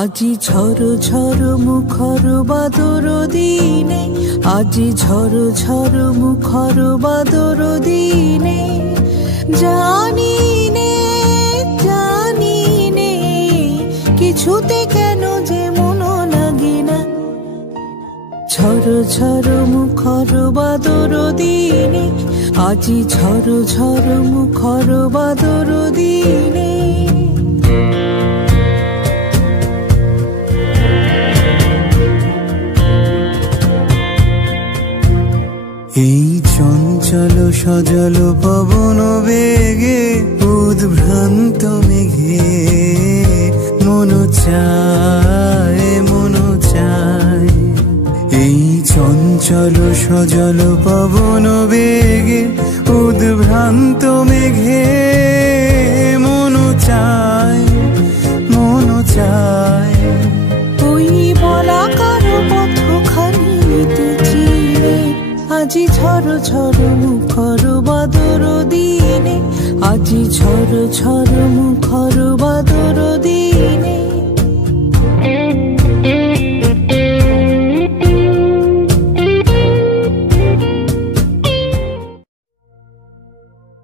আজি ঝড় ঝড় মুখর বাদর দিনে, আজি ঝড় ঝড় মুখর বাদর দিনে, জানি নে জানি নে কিছুতে কেন যে মন লাগে না। ঝড় ঝড় মুখর বাদর দিনে, আজি ঝড় ঝড় মুখর বাদর দিনে। এই চঞ্চল সজল পবন বেগে, উদ্ভ্রান্ত মেঘে মন চায় মন চায়। এই চঞ্চল সজল পবন বেগে, উদ্ভ্রান্ত মেঘে মন চায় মন চায়। ওই বলাকার পথখানিতে চিরে, আজি ঝড় ঝড় মুখর বাদর দিনে, আজি ঝড় ঝড় মুখর বাদর দিনে।